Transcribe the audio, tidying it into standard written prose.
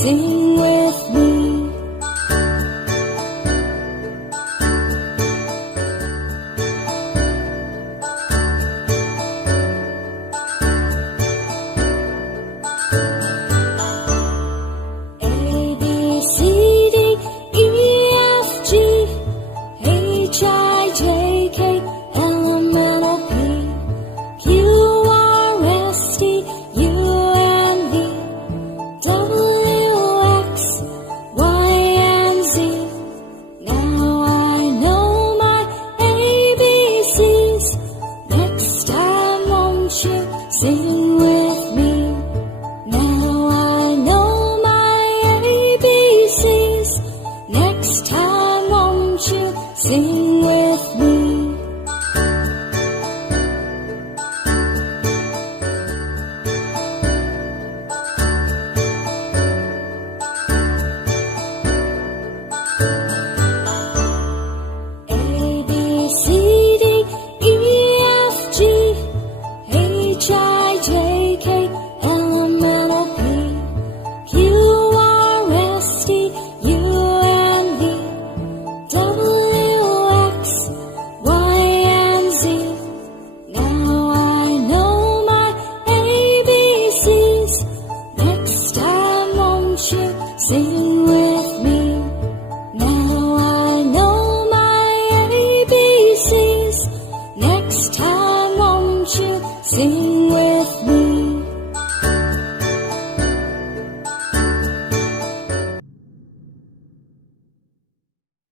sing with me. A, B, C, D, E, F, G, H, I, J, K, L, M, N, O, P, Q, R, S, T, U, N, V, W, X, Y, and Z. Now I know my ABCs. Next time won't you sing with me? Now I know my ABCs. Next time won't you sing with me? A, B, C, D, E, F, G, H, I, J, K, L, M, N, O, P, Q, R, S, T, U, N, V, W, X, Y, and Z. Now I know my ABCs. Next time won't you sing with me? Now I know my ABCs. Next time won't you sing